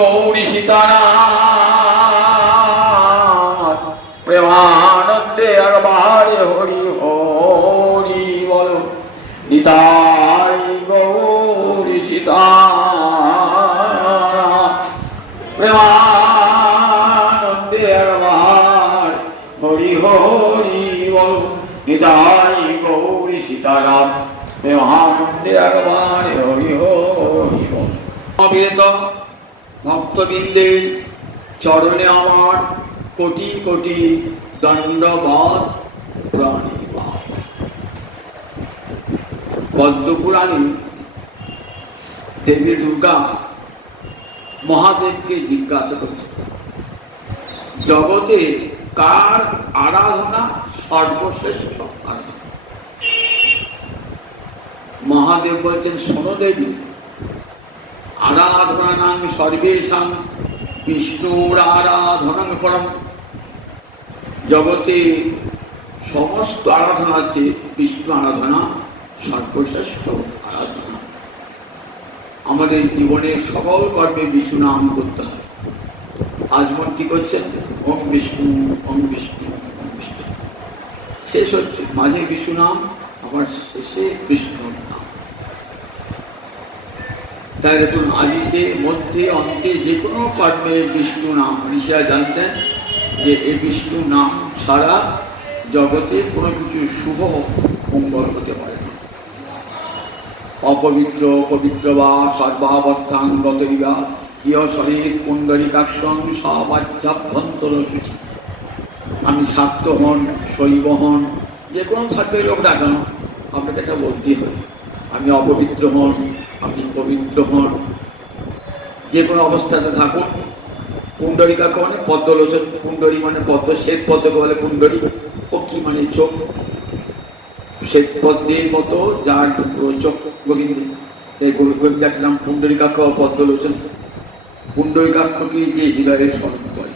গৌরী সীতারাম প্রেমানন্দে একবারে হরি হরি বল নিতাই গৌরী সীতারাম প্রেমানন্দে একবার হরি হরি বল নিতাই গৌরী সীতারাম প্রেমানন্দে একবার হরি হরি বল। অবিরত ভক্তবৃন্দের চরণে আমার কোটি কোটি দণ্ডবাদ প্রণিপাত। পদ্মপুরাণে দেবী দুর্গা মহাদেবকে জিজ্ঞাসা করছে, জগতে কার আরাধনা সর্বশ্রেষ্ঠ আরাধনা? মহাদেব বলছেন, শোনো দেবী, আরাধনা নাম সর্বেশাং বিষ্ণুর আরাধনা করম। জগতে সমস্ত আরাধনা আছে, বিষ্ণু আরাধনা সর্বশ্রেষ্ঠ আরাধনা। আমাদের জীবনের সকল কর্মে বিষ্ণু নাম করতে হয়। আজমন কি করছেন? ওম বিষ্ণু ওম বিষ্ণু ওম বিষ্ণু। শেষ হচ্ছে মাঝে বিষ্ণু নাম, আবার শেষে বিষ্ণুর নাম। তাই দেখুন, আদিতে মধ্যে অন্তে যে কোনো কর্মে বিষ্ণু নাম। ঋষিরা জানতেন যে এই বিষ্ণু নাম ছাড়া জগতে কোনো কিছু শুভ মঙ্গল হতে পারে না। অপবিত্র পবিত্র বা সর্বাবস্থান গত বিবাহ ইয় শরীর পুণ্ডরিকাক্ষং সবাভ্যন্তর সূচি। আমি শাক্ত হন, শৈব হন, যে কোনো ধর্মের লোক না কেন, আপনাকে এটা বলতেই হবে। আমি অপবিত্র হন, আপনি পবিত্র হন, যে কোনো অবস্থাতে থাকুন। পুণ্ডরিকাক্ষ মানে পদ্মলোচন, পুণ্ডরী মানে পদ্ম, শ্বেত পদ্মকে বলে পুণ্ডরী। পক্ষী মানে চোখ, শ্বেত পদ্মের মতো যার চোখ গোবিন্দ। এই গোবিন্দার নাম পুণ্ডরিকাক্ষ পদ্মলোচন। পুণ্ডরিকাক্ষকে যে হৃদয়ে স্মরণ করে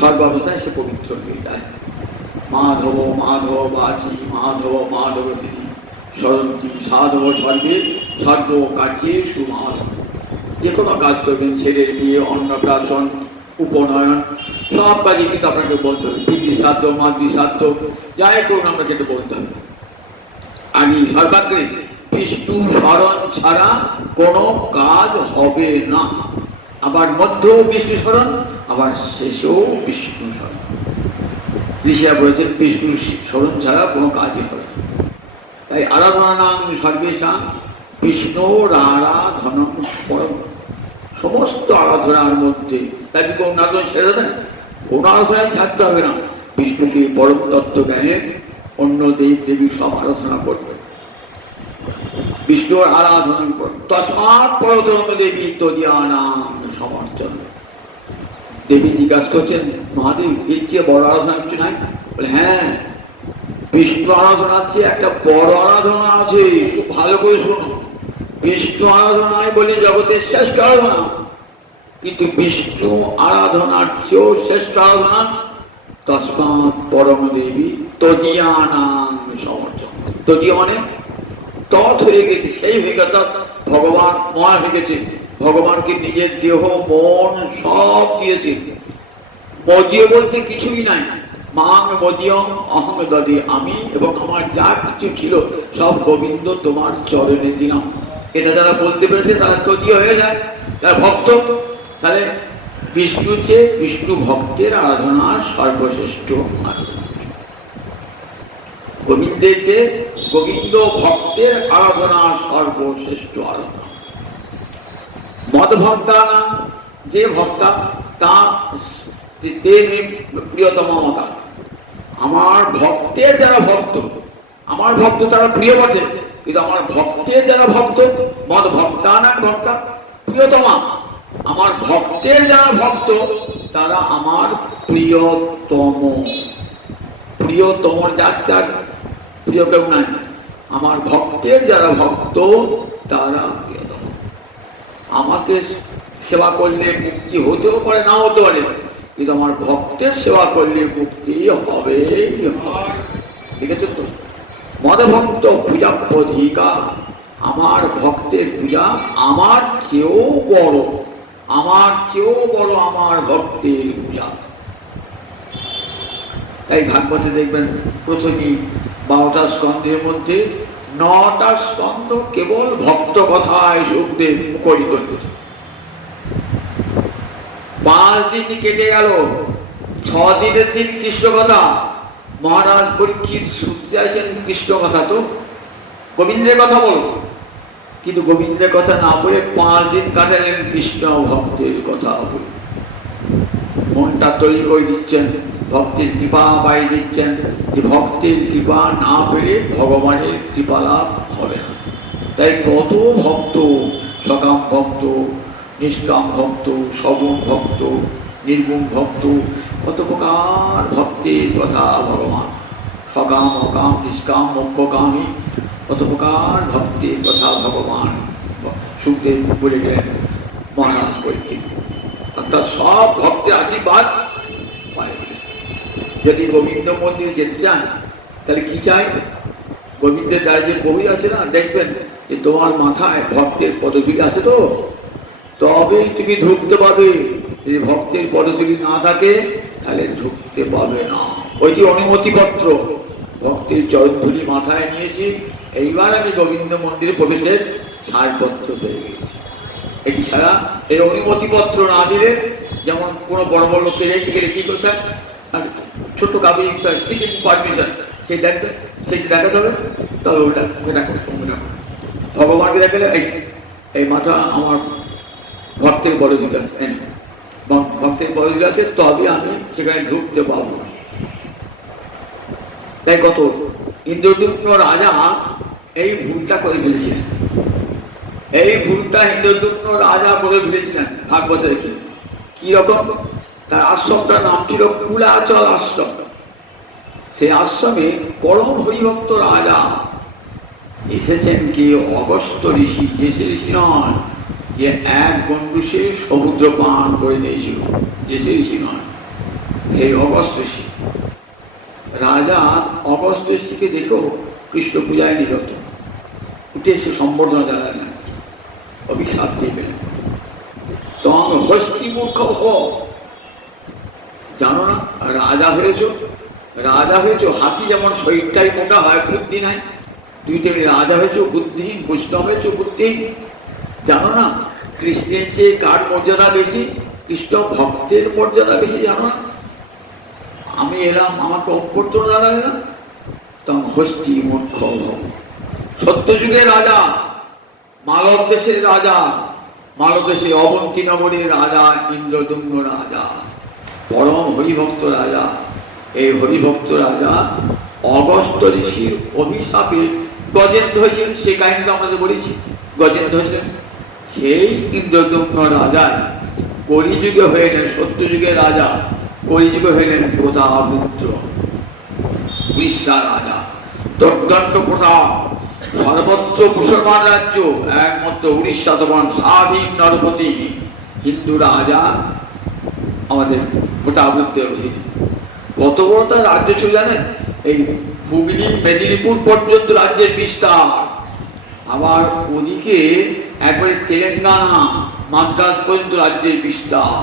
সর্বাবস্থায় সে পবিত্র হয়ে যায়। মাধব মাধব বাচি মাধব মাধব দিদি সরন্তি সাধব সর্বে সর্ব কার্যে সুমাধব। যে কোনো কাজ করবেন, ছেলের বিয়ে, অন্নপ্রাশন, উপনয়ন, সব কাজে কিন্তু আপনাকে বলতে হবে। পিতৃ শ্রাদ্ধ, মাতৃ শ্রাদ্ধ, যাই করুন আপনাকে এটা বলতে হবে, আমি সর্বাগ্রে বিষ্ণু স্মরণ ছাড়া কোনো কাজ হবে না। আবার মধ্যেও বিষ্ণু স্মরণ, আবার শেষেও বিষ্ণু স্মরণ। ঋষিরা বলেছেন বিষ্ণু স্মরণ ছাড়া কোনো কাজই হবে না। তাই আরাধনা নাম সর্বেশাং বিষ্ণুর আরাধনম পরম। সমস্ত আরাধনার মধ্যে তাই কি কোনো আরাধনা ছেড়ে দেবেন? কোনো আরাধনায় ছাড়তে হবে না। বিষ্ণুকে পরম তত্ত্ব জ্ঞানে অন্য দেব দেবী সব আরাধনা করবে, বিষ্ণুর আরাধনা করবে। তস্মাৎ পরতম দেবী তদীয়ানাং সমর্থন। দেবী জিজ্ঞাসা করছেন, মহাদেব এর চেয়ে বড় আরাধনা কিছু নাই? বলে হ্যাঁ, বিষ্ণু আরাধনার চেয়ে একটা বড় আরাধনা আছে, খুব ভালো করে শুনুন। বিষ্ণু আরাধনায় বলে জগতের শ্রেষ্ঠ আরাধনা, কিন্তু বিষ্ণু আরাধনার চেয়েও শ্রেষ্ঠ আরাধনা তস্মাৎ পরম দেবী তদীয়ানাং সমর্থন। তদীয় মানে তৎ হয়ে গেছে, সেই হয়ে গেছে, ভগবান ময় হয়ে গেছে। ভগবানকে নিজের দেহ মন সব দিয়েছে। মদীয় বলতে কিছুই নাই। মাং মদীয়ম অহং দদে, আমি এবং আমার যা কিছু ছিল সব গোবিন্দ তোমার চরণে দিলাম। এটা যারা বলতে পেরেছে তারা তদীয় হয়ে যায়, তারা ভক্ত। তাহলে বিষ্ণু চেয়ে বিষ্ণু ভক্তের আরাধনা সর্বশ্রেষ্ঠ আরাধনা। গোবিন্দের চেয়ে গোবিন্দ ভক্তের আরাধনা সর্বশ্রেষ্ঠ আরাধনা। মদ ভক্তা না, যে ভক্তা তা প্রিয়তম মতা। আমার ভক্তের যারা ভক্ত, আমার ভক্ত তারা প্রিয় বটে, কিন্তু আমার ভক্তের যারা ভক্ত, মদ ভক্তা না ভক্তা প্রিয়তমা, আমার ভক্তের যারা ভক্ত তারা আমার প্রিয়তম। প্রিয়তম যার প্রিয় কেউ নাই। আমার ভক্তের যারা ভক্ত তারা প্রিয়তম। আমাকে সেবা করলে মুক্তি হতেও পারে, না হতে পারে, কিন্তু আমার ভক্তের সেবা করলে মুক্তি হবে। দেখেছ তো, মদভক্ত পূজা অধিকা, আমার ভক্তের পূজা আমার চেয়েও বড়। আমার চেয়েও বড় আমার ভক্তের পূজা। তাই ভাগবতে দেখবেন প্রথমেই 12টা স্কন্ধের মধ্যে 9টা স্কন্ধ কেবল ভক্ত কথায় সুখদেব মুখরিত হয়েছে। 5 দিন কেটে গেল, 6 দিনের দিন কৃষ্ণ কথা। মহারাজ পরীক্ষিত শুনতে চাইছেন কৃষ্ণ কথা, তো গোবিন্দের কথা বল, কিন্তু গোবিন্দের কথা না বলে 5 দিন কাটালেন কৃষ্ণ ভক্তের কথা বলে। মনটা তৈরি করে দিচ্ছেন, ভক্তের কৃপা পাই দিচ্ছেন, যে ভক্তের কৃপা না পেলে ভগবানের কৃপা লাভ হবে না। তাই কত ভক্ত, সকাম ভক্ত, নিষ্কাম ভক্ত, সগুণ ভক্ত, নির্গুণ ভক্ত, কত প্রকার ভক্তের কথা ভগবান। সকাম, অকাম, নিষ্কাম, মোক্ষকামী, কত প্রকার ভক্তের কথা ভগবান সুখদেব বলে গেলেন মহারাজ পরীক্ষিত। অর্থাৎ সব ভক্তের আশীর্বাদ পায়। যদি গোবিন্দ মন্দিরে যেতে চান তাহলে কি চাই? গোবিন্দের দ্বারা যে বই আছে না, দেখবেন যে তোমার মাথায় ভক্তের পদধূলি আছে, তো তবেই তুমি ঢুকতে পাবে। যদি ভক্তের পদধূলি না থাকে তাহলে ঢুকতে পাবে না। ওইটি অনুমতিপত্র, ভক্তের চরণধূলি মাথায় নিয়েছি, এইবার আমি গোবিন্দ মন্দিরে প্রবেশের ছাড়পত্র পেয়ে গেছি। এটি ছাড়া এই অনুমতিপত্র না দিলে, যেমন কোনো বড় বড় লোককে রেখে গেলে কি করছেন, ছোট্ট কাগজ পারমিশন সেই দেখবে, সেটি দেখাতে হবে, তবে ওটা ভগবানকে দেখালে এই মাথা আমার ভক্তের বড় দিক আছে, ভক্তের বড় দিক আছে, তবে আমি সেখানে ঢুকতে পারবো না। তাই কত ইন্দ্রদুম্ন রাজা এই ভুলটা করে ফেলেছিলেন। এই ভুলটা ইন্দ্রদুম্ন রাজা করে ফেলেছিলেন ভাগবতে দেখি। কি রকম? তার আশ্রমটার নাম ছিল কুলাচল আশ্রম। সেই আশ্রমে পরম হরিভক্ত রাজা এসেছেন কি অগস্ত্য ঋষি, জেসে ঋষি নয়, যে এক গণ্ডুষে সমুদ্র পান করে দিয়েছিল, জেসে ঋষি নয়, সেই অগস্ত্য ঋষি। রাজা অগস্ত্য ঋষিকে দেখেও কৃষ্ণ পূজায় নিরত, উঠে এসে সম্বর্ধনা জানালেন, অভিশাপ দিয়ে পেলেন, তোমার হস্তি মূর্খ ভব, জানো না রাজা হয়েছ? রাজা হয়েছ, হাতি যেমন শরীরটাই মোটা হয়, বুদ্ধি নাই, তুই তেমনি রাজা হয়েছ বুদ্ধিহীন, বৈষ্ণব হয়েছ বুদ্ধিহীন। জানো না কৃষ্ণের চেয়ে কার মর্যাদা বেশি? কৃষ্ণ ভক্তের মর্যাদা বেশি, জানো না? আমি এলাম, আমাকে অভ্যর্থনা জানালে না, তখন হস্তি মূর্খ ভব। সত্যযুগের রাজা, মালব দেশের রাজা, মালব দেশে অবন্তী নগরের রাজা ইন্দ্রদুম্ন রাজা, পরম হরিভক্ত রাজা। এই হরিভক্ত রাজা অগস্ত্য ঋষির অভিশাপে গজেন্দ্র হয়েছিলেন, সেই কাহিনীটা আমরা বলেছি, গজেন্দ্র হয়েছিলেন। সেই ইন্দ্রদুম্ন রাজা কলিযুগে হইলেন, সত্যযুগের রাজা কলিযুগে হইলেন প্রতাপরুদ্র, উড়িষ্যার রাজা, দুর্দণ্ড প্রতাপ। সর্বত্র মুসলমান রাজ্য, একমাত্র উড়িষ্যা তখন স্বাধীন নরপতি হিন্দু রাজা আমাদের প্রতাপরুদ্রের অধীন। কত বড় তার রাজ্য ছিল জানেন? এই হুগলি মেদিনীপুর পর্যন্ত রাজ্যের বিস্তার। আবার ওদিকে একবারে তেলেঙ্গানা মাদ্রাজ পর্যন্ত রাজ্যের বিস্তার।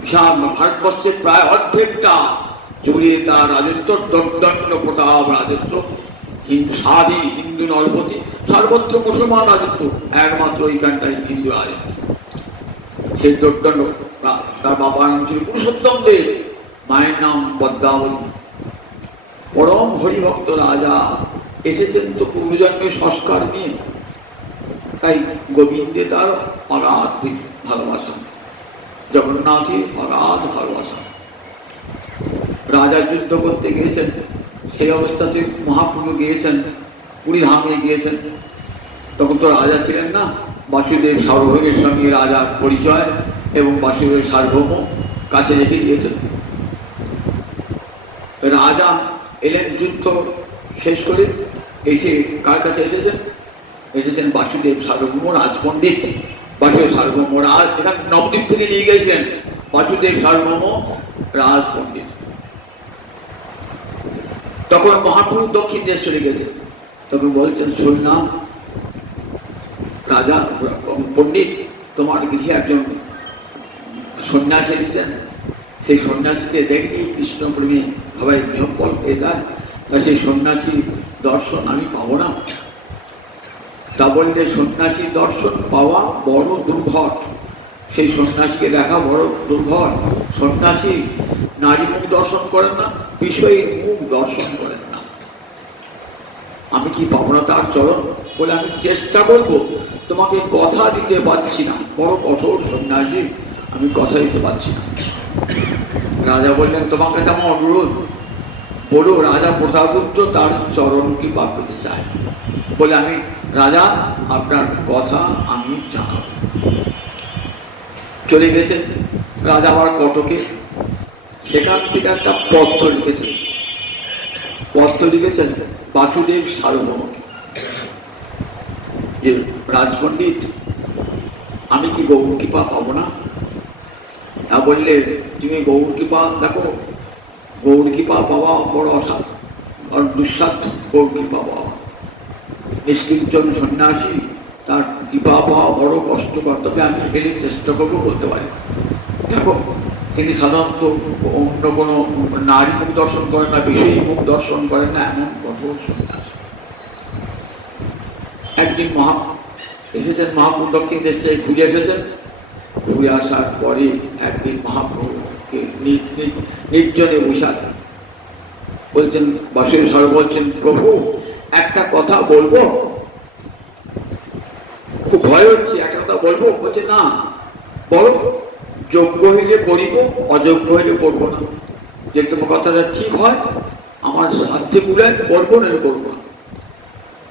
বিশাল ভারতবর্ষের প্রায় অর্ধেকটা জড়িয়ে তার রাজত্ব, দুর্দণ্ড প্রতাপ রাজত্ব, স্বাধীন হিন্দু নরপতি, সর্বত্র মুসলমান রাজত্ব, একমাত্র এইখানটাই হিন্দু রাজত্ব। সেই দুর্দণ্ড, তার বাবার নাম ছিল পুরুষোত্তম দেব, মায়ের নাম পদ্মাবতী। পরম হরিভক্ত রাজা এসেছেন তো পূর্বজন্মের সংস্কার নিয়ে, তাই গোবিন্দে তার অগাধ ভালোবাসা, জগন্নাথের অগাধ ভালোবাসা। রাজা যুদ্ধ করতে গিয়েছেন, সেই অবস্থাতে মহাপ্রভু গিয়েছেন, পুরী ধামে গিয়েছেন। তখন তো রাজা ছিলেন না, বাসুদেব সার্বভৌমের সঙ্গে রাজার পরিচয় এবং বাসুদেব সার্বভৌম কাছে রেখে দিয়েছেন। রাজা এলেন যুদ্ধ শেষ করে, এসে কার কাছে এসেছেন? এসেছেন বাসুদেব সার্বভৌম রাজপণ্ডিত। বাসুদেব সার্বভৌম রাজ এখানে নবদ্বীপ থেকে নিয়ে গেছিলেন, বাসুদেব সার্বভৌম রাজপণ্ডিত। তখন মহাপ্রভু দক্ষিণ দেশ চলে গেছেন, তখন বলছেন শুনলাম রাজা পণ্ডিত, তোমার গৃহে একজন সন্ন্যাসী এসেছেন, সেই সন্ন্যাসীকে দেখলেই কৃষ্ণপ্রেমী সবাই বিহ্বল হয়ে যায়, তা সেই সন্ন্যাসী দর্শন আমি পাবো না। তা বললে সন্ন্যাসী দর্শন পাওয়া বড় দুর্ঘট, সেই সন্ন্যাসীকে দেখা বড় দুর্ঘট। সন্ন্যাসী নারী মুখ দর্শন করেন না, বিষয়ের মুখ দর্শন করেন না। আমি কি পাবো না তার চরণ? বলে আমি চেষ্টা করবো, তোমাকে কথা দিতে পারছি না, বড় কঠোর সন্ন্যাসী, আমি কথা দিতে পারছি না। রাজা বললেন তোমার কাছে আমার অনুরোধ, বলো রাজা প্রতাপপুত্র তার চরণ কৃপা পেতে চায়। বলে আমি রাজা আপনার কথা আমি জানাব। চলে গেছেন রাজা আবার কটকে, সেখান থেকে একটা পত্র লিখেছেন। পত্র লিখেছেন বাসুদেব সার্বভৌমকে, যে রাজপণ্ডিত আমি কি গৌর কৃপা পাবো না? তা বললে তুমি গৌর কৃপা দেখো, গৌর কৃপা পাওয়া বড় অসাধ্য আর দুঃসাধ্য। গৌর কৃপা পাওয়া নিষ্কৃতজন সন্ন্যাসী, তার কৃপা পাওয়া বড় কষ্টকর, তবে আমি এখানে চেষ্টা করবো বলতে পারি। দেখো তিনি সাধারণত অন্য কোনো নারী মুখ দর্শন করেন না, বিষয়ী মুখ দর্শন করেন না, এমন কঠোর সন্ন্যাসী। একদিন এসেছেন মহাপ্রভু দক্ষিণ দেশ থেকে ঘুরে এসেছেন। ঘুরে আসার পরে একদিন মহাপ্রভুকে নির্জনে বসে আছেন, বলছেন বাসুদেব সার্বভৌম বলছেন প্রভু একটা কথা বলবো, খুব ভয় হচ্ছে, একটা কথা বলবো। বলছে না বলো, যোগ্য হইলে করিব, অযোগ্য হইলে করবো না। যে তোমার কথাটা ঠিক হয় আমার সাধ্যে কুলায় করবো না, করবো না।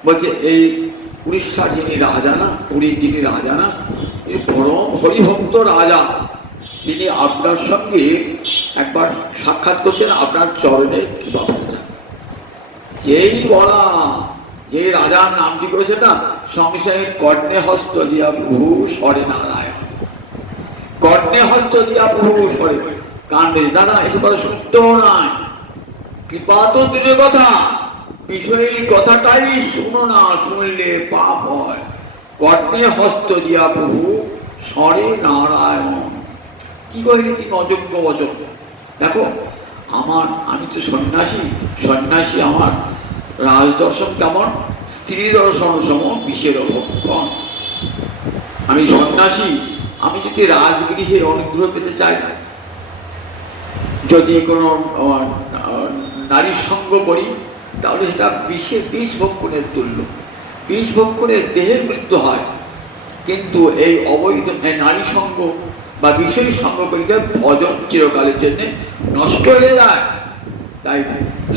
বলছে এই উড়িষ্যা যিনি রাজা না, পুরীর যিনি রাজা না, তিনি পরম হরিভক্ত রাজা, তিনি আপনার সঙ্গে একবার সাক্ষাৎ করছেন, আপনার চরণে কৃপা পেতে চান। যেই বলা, যে রাজার নামটি করেছে না, সঙ্গে সঙ্গে কর্ণে হস্ত দিয়া প্রভু সরে নারায়ণ, কর্ণে হস্ত দিয়া প্রভু সরে কাণ্ডে। না না এসব কথা শুনতে নয়, কৃপা তো দূরের কথা, বিষয়ের কথাটাই শুনো না, শুনলে পাপ হয়। কর্ণে হস্ত দিয়া প্রভু সরে নারায়ণ। কি কহিলি তিনি অযোগ্য বচন? দেখো আমি তো সন্ন্যাসী, সন্ন্যাসী আমার রাজদর্শন কেমন? স্ত্রী দর্শন সম বিষের ভক্ষণ। আমি সন্ন্যাসী, আমি যদি রাজগৃহে অনুগ্রহ পেতে চাই, যদি কোনো নারীর সঙ্গ করি, তাহলে সেটা বিষ ভক্ষণের তুল্য। বিষ ভক্ষণের দেহের মৃত্যু হয়, কিন্তু এই অবৈধ নারী সঙ্গ বা বিষয় সঙ্গ করিতে ভজন চিরকালের জন্য নষ্ট হয়ে যায়। তাই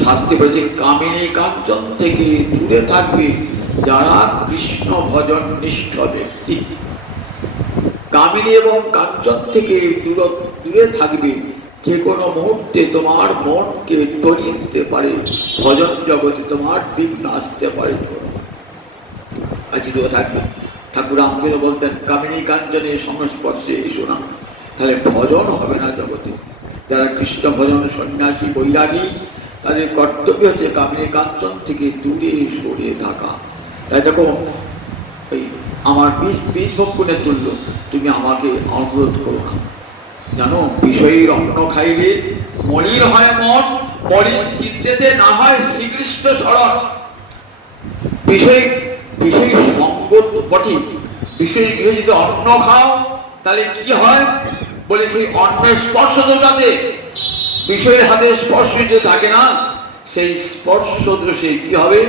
শাস্ত্রে বলেছে কামিনী কাঞ্চন থেকে দূরে থাকবে যারা কৃষ্ণ ভজন নিষ্ঠ ব্যক্তি। কামিনী এবং কাঞ্চন থেকে দূরে থাকবে, যে কোনো মুহূর্তে তোমার মনকে টনিয়ে দিতে পারে, ভজন জগতে তোমার বিঘ্ন আসতে পারে। আজ দূরে থাকবে। ঠাকুর রামকৃষ্ণ বলতেন কামিনী কাঞ্চনের সংস্পর্শে এসো না, তাহলে ভজন হবে না জগতে। যারা কৃষ্ণ ভজন সন্ন্যাসী বৈরাগী, তাদের কর্তব্য হচ্ছে কামিনী কাঞ্চন থেকে দূরে সরে থাকা। তাই দেখো এই আমার বিষ ভক্ষণের তুল্য, তুমি আমাকে অনুরোধ করো না। জানো বিষয়ের অন্ন খাইলে মলিন হয় মন, মলিন চিত্তেতে না হয় শ্রীকৃষ্ণ স্মরণ। বিষয় সঙ্গ বটে, বিষয় গৃহে যদি অন্ন খাও তাহলে কি হয় বলে, সেই অন্নের স্পর্শ দোষাতে, বিষয়ের হাতে স্পর্শ যদি থাকে না, সেই স্পর্শ দোষে কি হবে?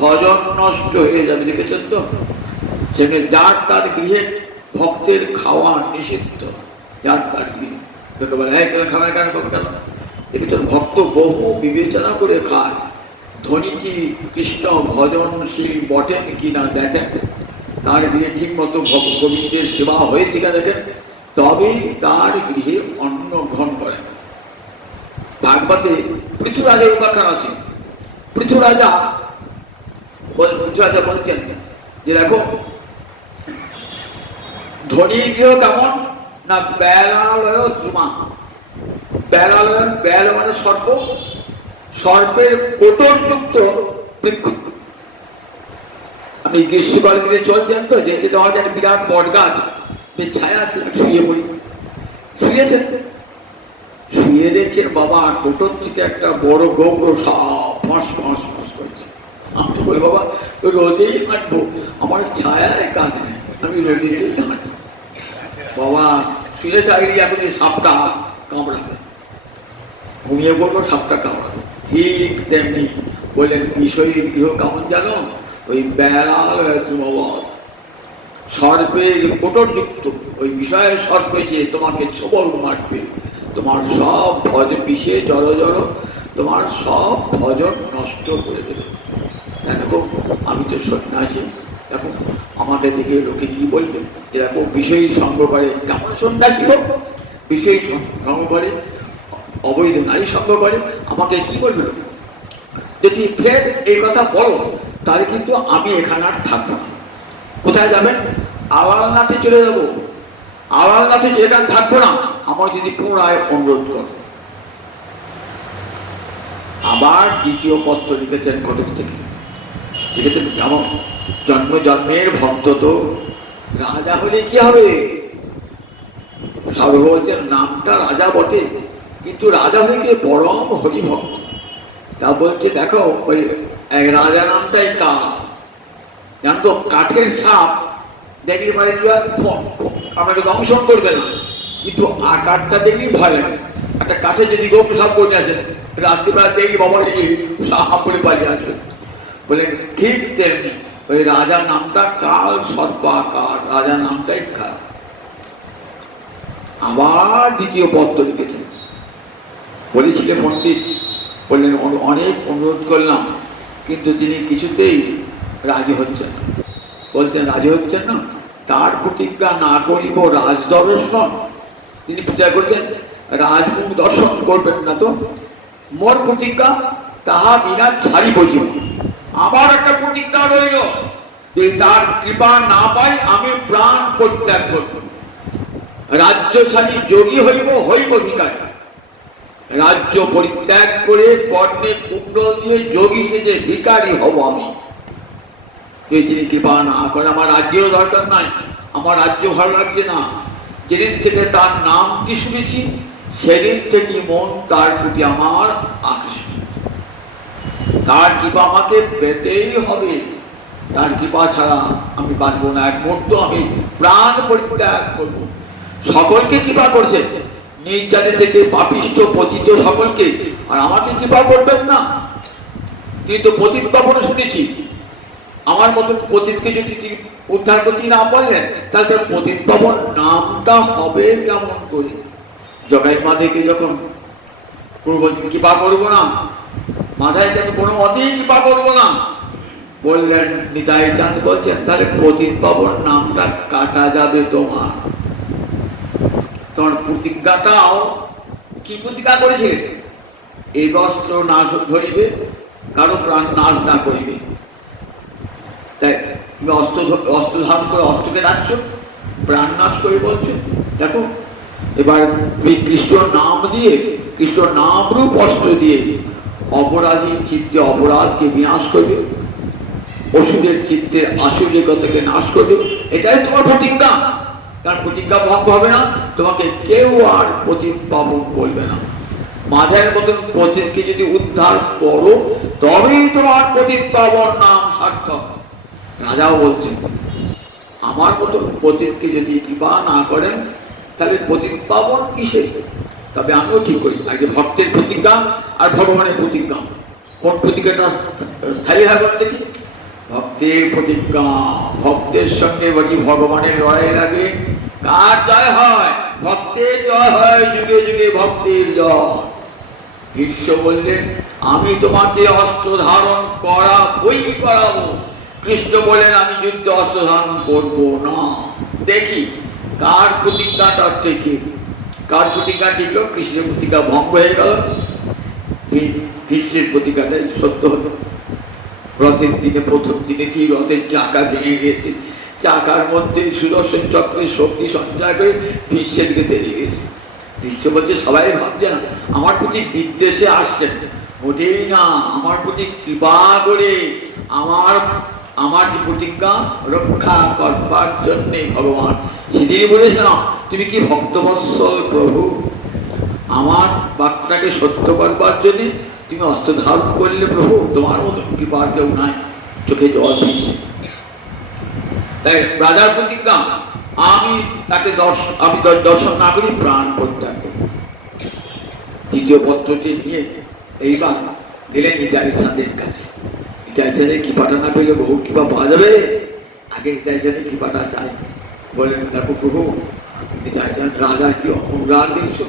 ভজন নষ্ট হয়ে যাবে। দেখেছেন তো, সেখানে যার তার গৃহে ভক্তের খাওয়া নিষিদ্ধ। যার তার গৃহে বলে খাবার কেন কেন, এর ভিতর ভক্ত বহু বিবেচনা করে খায়। ধনীটি কৃষ্ণ ভজনশীল বটেন কিনা দেখেন, তার গৃহে ঠিক মতো গোবিন্দের সেবা হয়েছে কিনা দেখেন, তবেই তার গৃহে অন্ন গ্রহণ করেন। ভাগবতে পৃথুরাজের উপাখ্যান আছে। পৃথুরাজা বলছেন যে দেখো ধনীর গৃহ কেমন না, বেলালয় দ্রুমা। বেলালয়, বেল মানে সর্প, সর্পের কোটরযুক্ত বৃক্ষ। আপনি গ্রীষ্মকাল দিনে চলছেন তো, যেতে তোমার যেন বিরাট বট গাছ, বেশ ছায়া ছিল, শুয়ে পড়ি। শুয়েছেন, শুয়ে দেখছেন বাবা কোটর থেকে একটা বড় গোবর সব ফস ফস ফস করছে। আমি তো বলি বাবা রোদেই হাঁটবো, আমার ছায়ায় কাজ নেই, আমি রোদেই হাঁটবো। বাবা শুয়ে থাকলে এখন এই সাপটা কামড়াবে, ঘুমিয়ে পড়বো সাপটা কামড়াবে। ঠিক তেমনি বললেন বিষয় গৃহ কেমন জানো, ওই বেড়াল বাবা সর্পের কোটরযুক্ত ওই বিষয়ের সর্প এসে তোমাকে ছবল মারবে, তোমার সব ভজন বিষে জড়ো জড়ো তোমার সব ভজন নষ্ট করে দেবে। দেখো আমি তো সন্ন্যাসী, দেখো আমাকে দেখে লোকে কি বলবে, যে দেখো বিষয়ী সঙ্গ করে, কেমন সন্ন্যাসী হোক বিষয়ী সঙ্গ করে, অবৈধ নারী সঙ্গ করে, আমাকে কি বলবে লোকে? যদি ফের এই কথা বলো তাহলে কিন্তু আমি এখানে আর থাকবো না। কোথায় যাবেন? আওয়ালনাথে চলে যাবো। আওয়ালনাথে এখানে থাকবো না, আমার যদি পুনরায় অনুরোধ করো। আবার দ্বিতীয় পত্র লিখেছেন কটক থেকে, লিখেছেন কেমন জন্ম জন্মের ভক্ত তো রাজা হলে কি হবে? সব বলছেন নামটা রাজা বটে, কিন্তু রাজা হলে কি পরম হরিভক্ত। তা বলছে দেখো ওই এক রাজা নামটাই কাঠ, জানতো কাঠের সাপ দেখলে পারে কি হয়, আপনাকে দংশন করবে না, কিন্তু আকারটা দেখলেই ভয় লাগে। একটা কাঠে যদি গোপ সাপ করে আসেন রাত্রিবেলা দেখি বাবা সাপ বলে পালিয়ে আসবে। বলে ঠিক তেমনি ওই রাজা নামটা কাল সর্পাকার, রাজা নামটাই কাল। আবার দ্বিতীয় পত্র লিখেছেন, বলেছিলেন পণ্ডিত, বললেন অনেক অনুরোধ করলাম কিন্তু তিনি কিছুতেই রাজি হচ্ছেন না। বলছেন রাজি হচ্ছেন না, তার প্রতিজ্ঞা না করিব রাজদর্শন। তিনি প্রতিজ্ঞা করছেন রাজমুখ দর্শন করবেন না, তো মোর প্রতিজ্ঞা তাহা বিনা ছাড়িব জীবন। আমার একটা প্রতিজ্ঞা রইল, যে তার কৃপা না পাই আমি প্রাণ পরিত্যাগ করব। রাজ্যশালী যোগী হইব, হইব ভিখারী। রাজ্য পরিত্যাগ করে কর্ণে কুণ্ডল দিয়ে যোগী সেজে ভিখারী হব আমি। তিনি কৃপা না করে আমার রাজ্যেরও দরকার নাই, আমার রাজ্য ভালো লাগছে না। যেদিন থেকে তার নামটি শুনেছি সেদিন থেকে মন তার প্রতি আমার আকৃষ্ট। তার কৃপা আমাকে পেতেই হবে, তার কৃপা ছাড়া আমি বাঁচবো না। এক মুহূর্ত আমি প্রাণ পরিত্যাগ করব। সকলকে কৃপা করছে, নিজ জাতি থেকে পাপিষ্ঠ পতিত সকলকে, আর আমাকে কৃপা করবেন না? তিনি তো পতিত পাবন শুনেছি, আমার মতন পতিতকে যদি তিনি উদ্ধার করতে না পারলেন তাহলে পতিত পাবন নামটা হবে কেমন করে? জগাই মাঝেকে যখন কৃপা করবো না, মাথায় যখন কোনো মতেই কৃপা করবো না, বললেন নিতাই চাঁদ বলছেন তাহলে পতিত পাবন নামটা কাটা যাবে তোমার। তোমার প্রতিজ্ঞাটাও কি প্রতিজ্ঞা করেছিলেন? এই অস্ত্র না ধরিবে, কারো প্রাণ নাশ না করিবে। তাই তুমি অস্ত্র ধারণ করে অস্ত্রকে ডাকছো, প্রাণ নাশ করে বলছো। দেখো এবার কৃষ্ণ নাম দিয়ে, কৃষ্ণ নাম রূপ অস্ত্র দিয়ে অপরাধী চিত্তে অপরাধকে বিনাশ করবে, অসুরের চিত্তে আসুরিকতাকে নাশ করবে। এটাই তোমার প্রতিজ্ঞা। কারণ প্রতিজ্ঞা ভঙ্গ হবে না, তোমাকে কেউ আর পতিত পাবন বলবে না। মাঝের মতন পতিতকে যদি উদ্ধার করো তবেই তোমার পতিত পাবন নাম সার্থক। রাজাও বলছেন আমার মতন পতিতকে যদি কৃপা না করেন তাহলে পতিত পাবন কিসে? তবে আমিও ঠিক করি আগে ভক্তের প্রতিজ্ঞা আর ভগবানের প্রতিজ্ঞা, কোন প্রতিজ্ঞাটা স্থায়ী হয় দেখি। ভক্তের প্রতিজ্ঞা, ভক্তের সঙ্গে বলি ভগবানের লড়াই লাগে, কার জয় হয়? ভক্তের জয় হয়, যুগে যুগে ভক্তের জয়। বিশ্ব বললেন আমি তোমাকে অস্ত্র ধারণ করাবো। কৃষ্ণ বলেন আমি যুদ্ধ অস্ত্র ধারণ করবো না। দেখি কার প্রতিজ্ঞাটা থেকে, কার প্রতিজ্ঞা টিকল? কৃষ্ণের প্রতিজ্ঞা ভঙ্গ হয়ে গেল, ভীষ্মের প্রতিজ্ঞাটাই সত্য হলো। রথের দিনে প্রথম দিনে কি রথের চাকা ভেঙে গিয়েছে, চাকার মধ্যে সুদর্শন চক্রের শক্তি সঞ্চয় করে ভীষ্মের দিকে তেড়ে গেছে। ভীষ্ম বলছে সবাই ভাবছে না আমার প্রতি বিদ্বেষে আসছেন, মোটেই না, আমার প্রতি কৃপা করে আমার যে প্রতিজ্ঞা রক্ষা করবার জন্যে ভগবান সেদিনই বলেছে না, তুমি কি ভক্তবৎসল প্রভু, আমার বাক্যটাকে সত্য করবার জন্য তুমি অস্ত্র ধারণ করলে প্রভু, তোমার মতো কৃপা কেউ নাই। চোখে জল দিচ্ছে। তাই রাজার প্রতিজ্ঞা, আমি তাকে দর্শন না করি প্রাণ পরিত্যাগ করি। দ্বিতীয় পত্রটি নিয়ে এইবার গেলেন নিতাই চাঁদের কাছে। নিতাই চাঁদের কৃপাটা না পেলে বহু কৃপা পাওয়া যাবে, আগে নিতাই চাঁদের কৃপাটা চাই। বললেন, দেখো প্রভু, নিতাই চাঁদ রাজার কি অনুরাগ দেখছো,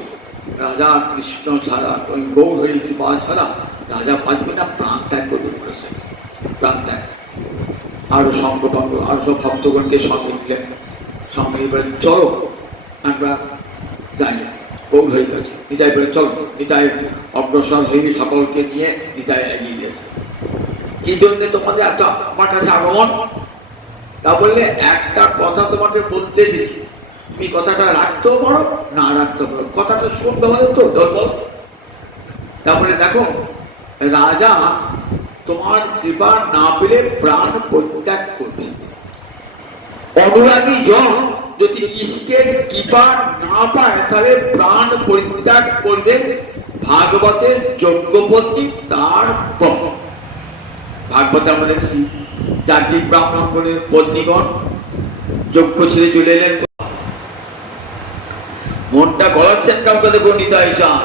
রাজা কৃষ্ণ ছাড়া ওই গৌরহরি কৃপা ছাড়া রাজা বাঁচবে না, প্রাণ ত্যাগ করবে বলেছে। প্রাণ ত্যাগ। আরো সঙ্গভঙ্গ, আরো সব ভক্তগণকে সঙ্গে নিলেন। সঙ্গে বলেন, চলো আমরা যাই গৌরহরির কাছে। নিতাই বলে, চলো। নিতাই অগ্রসর হয়ে সকলকে নিয়ে নিতাই এগিয়ে দিয়েছে। কি জন্যে তোমাদের এত আমার কাছে আগমন? তা বললে, একটা কথা তোমাকে বলতে এসেছি, তুমি কথাটা রাখতেও পারো না রাখতে পারো, কথাটা শুনতে হবে তো দুর্বল। তারপরে দেখো, রাজা তোমার কৃপা না পেলে প্রাণ পরিত্যাগ করবে। অনুরাগী জন যদি ইষ্টের কৃপা না পায় তাহলে প্রাণ পরিত্যাগ করবে। ভাগবতের যজ্ঞপতি তার পক্ষ। ভাগবত আমাদের চারদিক ব্রাহ্মণগণের পত্নীগণ যজ্ঞ ছেড়ে চলে এলেন। মনটা গলাচ্ছেন কাউকে দেখুন নিতাই চাঁদ,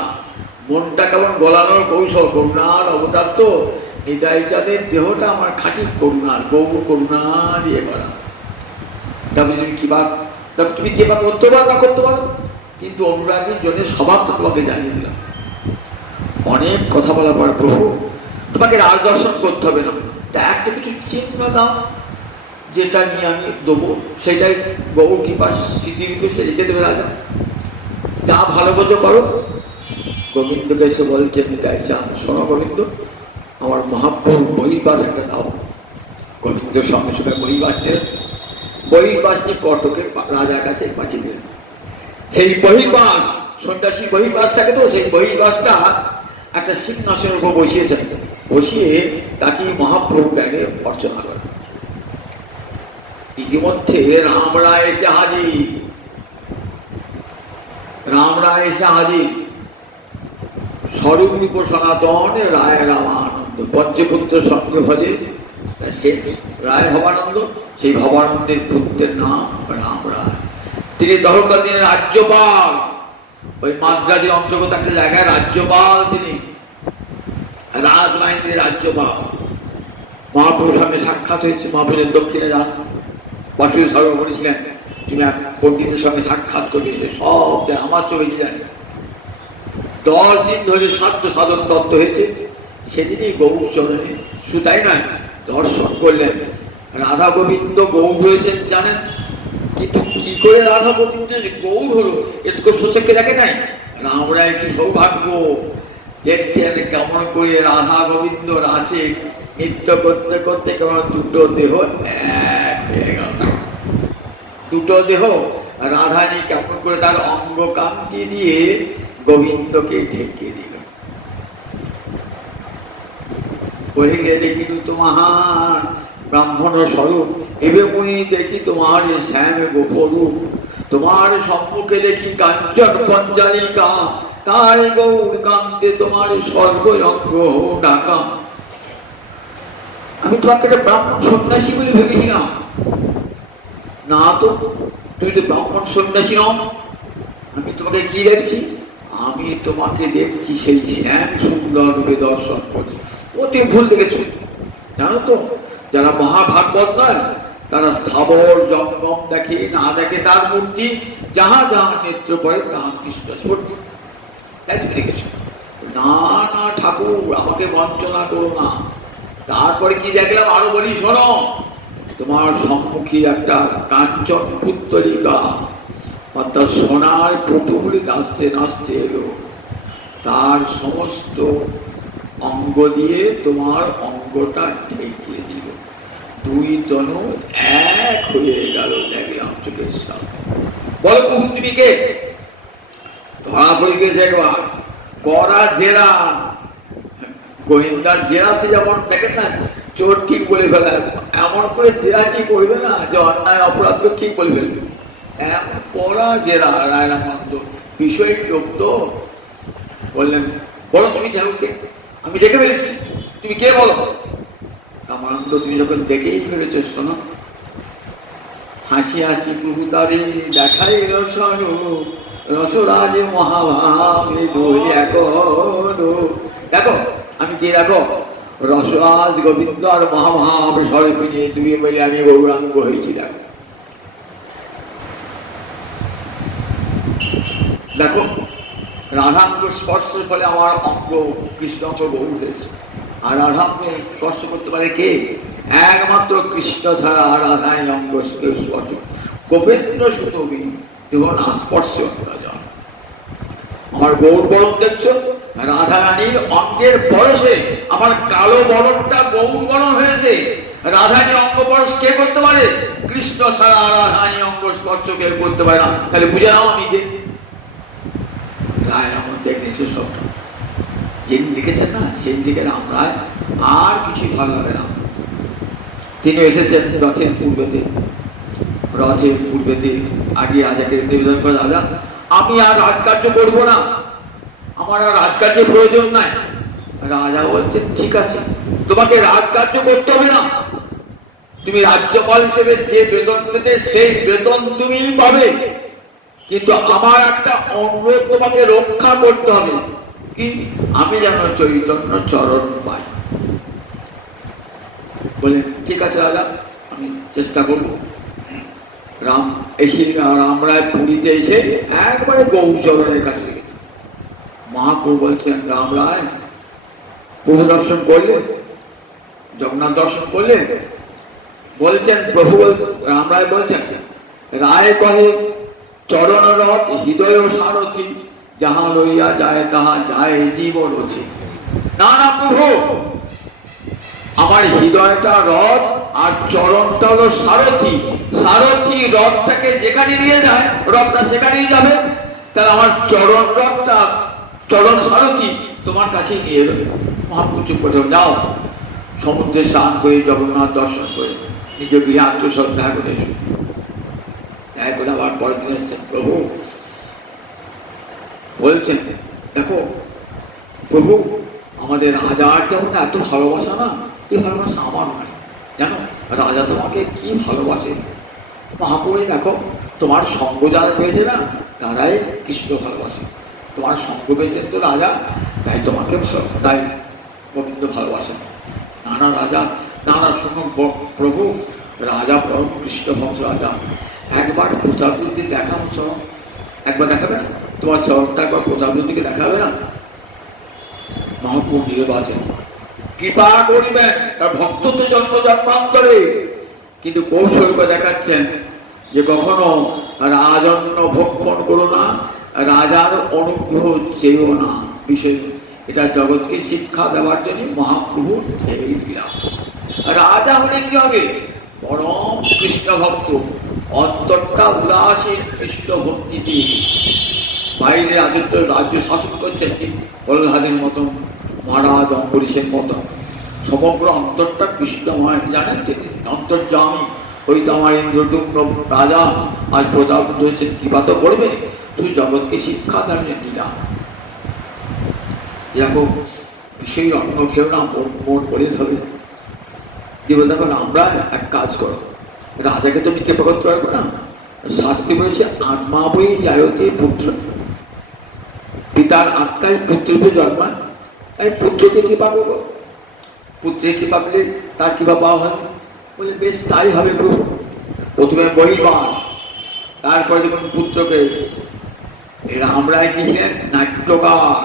মনটা কেমন গলানোর কৌশল। করুণার অবতার তো, নিতাই চাঁদের দেহটা আমার খাঁটি করুণার, গৌর করুণা দিয়ে করা। তারপরে তুমি কিবা, তুমি যে বা করতে পারো না করতে পারো, কিন্তু অনুরাগীর জন্য স্বভাব তোমাকে জানিয়ে দিলাম। অনেক কথা বলার পর, প্রভু তোমাকে রাজ দর্শন করতে হবে না, তা একটা কিছু চিহ্ন দাও যেটা নিয়ে আমি দেবো, সেটাই গৌর কৃপা স্মৃতিরূপে সে রেখে দেবে রাজা। যা ভালো বোঝো করো। গোবিন্দকে এসে বলছে নিতাই চাঁদ, শোনো গোবিন্দ, আমার মহাপ্রভু বহির্বাস একটা দাও। গোবিন্দের সঙ্গে সঙ্গে বহির্বাস নিয়ে কটকে রাজার কাছে পাঠিয়ে দিলেন। সেই বহির্বাস, সন্ন্যাসী বহির্বাস থাকে তো, সেই বহির্বাসটা একটা সিংহাসনের উপর বসিয়েছেন। বসিয়ে তাকে মহাপ্রভু জ্ঞানে অর্চনা করে। ইতিমধ্যে রাম রায় এসে হাজির। রাম রায় এসে হাজির। স্বরূপ রূপ সনাতন রায় রামানন্দ, পঞ্চপুত্র সঙ্গে ভজে সে রায় ভবানন্দ। সেই ভবানন্দের পুত্রের নাম রাম রায়। তিনি তখনকার দিনের রাজ্যপাল, ওই মাদ্রাজের অন্তর্গত একটা জায়গায় রাজ্যপাল। তিনি রাজবাহিনীর রাজ্যপাল। মহাপুরুর সঙ্গে সাক্ষাৎ হয়েছে। মহাপুরের দক্ষিণে যান, বাসুদেব সর্ব বলেছিলেন, তুমি এক পণ্ডিতের সঙ্গে সাক্ষাৎ করবে, সে সব আমার চোখে জানি। 10 দিন ধরে সাধ্য সাধন তত্ত্ব হয়েছে। সেদিনই গৌরচরণে শুধু তাই নয়, দর্শন করলেন। রাধা গোবিন্দ গৌর হয়েছেন জানেন, কিন্তু কি করে রাধা গোবিন্দ গৌর হলো এটা তো সোচকে দেখে নাই। রাম রায় কি সৌভাগ্য, দেখছেন কেমন করে রাধা গোবিন্দ রাসে নৃত্য করতে করতে কেমন দুটো দেহ এক হয়ে গেল। দুটো দেহ রাধানী কেমন করে তার অঙ্গ কান্তি দিয়ে গোবিন্দকে ঢেকে দিল। কহিলে দেখিল তোমার ব্রাহ্মণ স্বরূপ, এবে মুই দেখি তোমার শ্যাম গোপরূপ। তোমার সম্মুখে দেখি কাঞ্চন পঞ্জারিকা, তার গৌর কান্তে তোমার স্বর্গরঙ্গ ডাকা। আমি তোমাকে একটা ব্রাহ্মণ সন্ন্যাসী বলে ভেবেছিলাম, না তো, তুমি তো ব্রাহ্মণ সন্ন্যাসী নও। আমি তোমাকে কি দেখছি? আমি তোমাকে দেখছি সেই শ্যাম সুন্দর রূপে দর্শন করছি। অতি ভুল দেখেছো জানো তো। যারা মহাভাগবত নয় তারা স্থাবর জঙ্গম দেখে, না দেখে তার মূর্তি, যাহা যাহা নেত্র পড়ে তাহা কৃষ্ণ স্ফূর্তি। তাই তুমি দেখেছো? না না ঠাকুর, আমাকে বঞ্চনা করো না। তারপরে কি দেখলাম আরো বলি, শোনো। তোমার সম্মুখী একটা কাঞ্চন পুত্তলিকা, অর্থাৎ সোনার প্রতুল নাচতে নাচতে এলো। তার সমস্ত অঙ্গ দিয়ে তোমার অঙ্গটা ঢেকে দিল। দুই তনু এক হয়ে গেল, দেখলাম চোখের সামনে। বলো প্রভু তুমি কে? ধরা পড়ে গেছে একবার করা জেরা। গোয়েন্দার জেরাতে যেমন দেখেন না, চোর ঠিক বলে ফেলা, এমন করে জেরা কি করবে না যে অন্যায় অপরাধ ঠিক বলে ফেলবে। পড়া যে রায়রামানন্দ বিষয় লোক তো বললেন, বলো তুমি ঠাকুরকে, আমি দেখে ফেলেছি, তুমি কে বলো? রামানন্দ, তুমি যখন দেখেই ফেলেছ, শোনো, হাসি হাসি প্রভু তারে দেখাই রসন রসরাজ মহাভাবে দই এখনো। দেখো আমি কে, দেখো রসরাজ গোবিন্দ আর মহাভাব স্বরূপিণী তুমি বলে আমি গৌরাঙ্গ হয়েছি। দেখো দেখো রাধাঙ্গ স্পর্শের ফলে আমার অঙ্গ কৃষ্ণ অঙ্গ গৌর হয়েছে। আর রাধাঙ্গে স্পর্শ করতে পারে কে? একমাত্র কৃষ্ণ ছাড়া রাধাই অঙ্গ কেউ স্পর্শ। গোবিন্দ সুতবি দেখো না স্পর্শ রাজা। আমার গৌর বরণ দেখছো, রাধা রানীর অঙ্গের বয়সে আমার কালো বরণটা গৌর বরণ হয়েছে। রাধানী অঙ্গ পরশ কে করতে পারে? কৃষ্ণ ছাড়া রাধানী অঙ্গ স্পর্শ কেউ করতে পারে না। তাহলে বুঝে নাও নিজে রায় রামন দেখেছে সব, যিনি লিখেছেন না সেই দিকে রামরায় আর কিছুই ভালো লাগে না। তিনি এসেছেন রথের পূর্বেতে, রথের পূর্বেতে আগে রাজাকে নিবেদন করে, রাজা আমি আর রাজকার্য করবো না, আমার আর রাজকার্যের প্রয়োজন নাই। রাজা বলছেন ঠিক আছে, তোমাকে রাজকার্য করতে হবে না, তুমি রাজ্যপাল হিসেবে যে বেতন পেতে সেই বেতন তুমিই পাবে, কিন্তু আমার একটা অনুরোধ তোমাকে রক্ষা করতে হবে, কি? আমি যেন চৈতন্য চরণ পাই। বলে ঠিক আছে রাজা, আমি চেষ্টা করবো। রাম এসে রামরায় পুরীতে এসে একবারে গৌচরণের কাছে গেছে। মহাপ্রভু বলছেন রামরায় প্রভু দর্শন করলেন, জগন্নাথ দর্শন করলেন? বলছেন প্রভু, রামরায় বলছেন রায় কহে চরণ রথ হৃদয় সারথি, যাহা লইয়া যায় তাহা যায় জীবরথি। না না প্রভু, আমার হৃদয়টা রথ আর চরণটা হলো সারথি। সারথি রথটাকে যেখানে নিয়ে যায় রথটা সেখানেই যাবে, তাহলে আমার চরণ রথটা, চরণ সারথি তোমার কাছেই নিয়ে এলো। মহাপ্রভু চুপ করে যাও, সমুদ্রে স্নান করে জগন্নাথ দর্শন করে নিজের গৃহে আত্মশ্রদ্ধা করে এসো। তাই করে আবার পরের দিন এসছেন প্রভু, বলছেন দেখো প্রভু, আমাদের রাজার যেমন এত ভালোবাসা না, এই ভালোবাসা আমার নয়, জানো রাজা তোমাকে কি ভালোবাসে। মহাপ্রভু দেখো তোমার সঙ্গ যারা পেয়েছে না তারাই কৃষ্ণ ভালোবাসে, তোমার সঙ্গ পেয়েছেন তো রাজা, তাই তোমাকে ভালোবাসে, তাই গোবিন্দ ভালোবাসেন। নানা রাজা নানা শুনুন প্রভু, রাজা পরম কৃষ্ণ ভক্ত রাজা, একবার প্রতাপবুদ্ধি দেখাও চরণ, একবার দেখাবে না? তোমার চরণটা একবার প্রতাপবুদ্ধিকে দেখাবে না? মহাপ্রভু নির্বাচন কৃপা করিবেন, তার ভক্ত তো জন্ম জন্মান্তরে, কিন্তু কৌশল করে দেখাচ্ছেন যে কখনো রাজন্য ভক্ষণ করো না, রাজার অনুগ্রহ চেয়েও না। বিষয় এটা জগৎকে শিক্ষা দেওয়ার জন্য মহাপ্রভু এই দিলাম। রাজা হলে কি হবে? পরম কৃষ্ণ ভক্ত, অন্তরটা উদাসীন কৃষ্ণ ভক্তিতে, বাইরে রাজ্য শাসন করছেন ঠিক প্রহ্লাদের মতন, মহারাজ অম্বরীশের মতন, সমগ্র অন্তরটা কৃষ্ণময়, জানেন তিনি অন্তর্যামী। ওই তো আমার ইন্দ্রদুম্ন রাজা আজ প্রতাপ হয়েছেন, কৃপা তো করবে, তুই জগৎকে শিক্ষা দাঁড়িয়ে দিলাম। দেখো সেই অন্ন খেয়েও না মন করে ধরে দেব। দেখো আমরা এক কাজ করো, রাজাকে তুমি কৃপা করতে পারবো না, শাস্তি বলেছে আত্মা বই যায়তে পুত্র, পিতার আত্মায় পুত্রকে জন্মায়, তাই পুত্রকে কৃপা করবো। পুত্রের কৃপা পেলে তার কৃপা পাওয়া হয়, বলে বেশ তাই হবে প্রভু। প্রথমে বহির্বাস, তারপরে যখন পুত্রকে, এরা আমরাই কি ছিলেন নাট্যকার,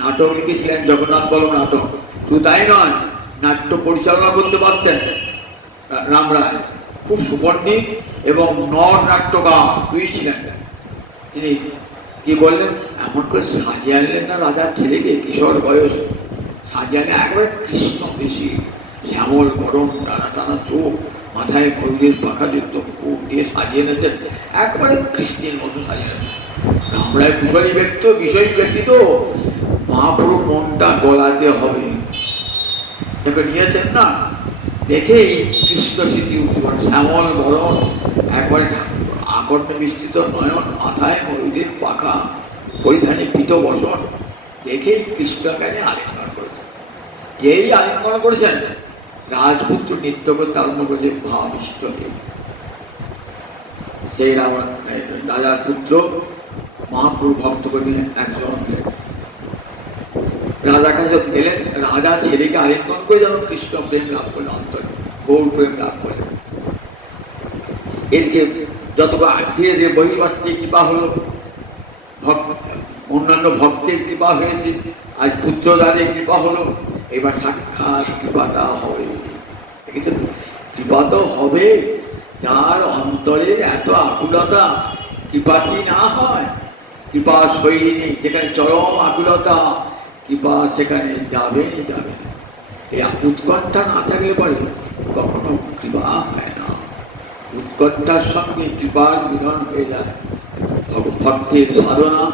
নাটক লিখেছিলেন জগন্নাথ বল নাটক। শুধু তাই নয়, নাট্য পরিচালনা করতে পারতেন রামরায়, খুব সুপণ্ডিত এবং নট নাট্যকার দুই ছিলেন। তিনি কি বললেন, এমন করে সাজিয়ে আনলেন না রাজার ছেলেকে, কিশোর বয়স, সাজিয়ে আনলে একবারে কৃষ্ণ বেশি, শ্যামল গরম টানা টানা চোখ, মাথায় খৈরের পাখা যুক্ত মুখ দিয়ে সাজিয়ে এনেছেন, একবারে কৃষ্ণের মতো সাজিয়ে এনেছেন। রামরায় কুশলী ব্যক্তি, বিষয়ী ব্যক্তি তো, মহাপ্রভুর মনটা গলাতে হবে। দেখো নিয়েছেন না, দেখেই কৃষ্ণ স্মৃতি উঠতে পারে, শ্যামল বরণ একবারে আকর্ণ বিস্তৃত নয়ন, মাথায় ময়ূরের পাখা, পরিধানে পীত বসন দেখে কৃষ্ণকে আলিঙ্গন করেছেন। যেই আলিঙ্গন করেছেন রাজপুত্র নৃত্য করতে আরম্ভ করেছে ভাবিষ্ট হয়ে। সেই রাজার পুত্র মহাপ্রভু ভক্ত করে দিলেন একজন, রাজার কাছে গেলেন। রাজা ছেলেকে আলিঙ্গন করে যেন কৃষ্ণ প্রেম লাভ করলেন, অন্তরে গৌর প্রেম লাভ করলেন। এদিকে যতটা ধীরে ধীরে বহির্বাসী কৃপা হলো, অন্যান্য ভক্তের কৃপা হয়েছে, আজ পুত্রদারের কৃপা হলো, এবার সাক্ষাৎ কৃপাটা হবে। দেখেছেন, কৃপা তো হবে যার অন্তরে এত আকুলতা। কৃপা কি না হয়? কৃপা শৈলিনী, যেখানে চরম আকুলতা, কৃপা সেখানে যাবে যাবে। এই উৎকণ্ঠা না থাকলে পরে কখনো কৃপা হয় না। উৎকণ্ঠার সঙ্গে কৃপার মিলন হয়ে যায়। ভক্তের সাধনা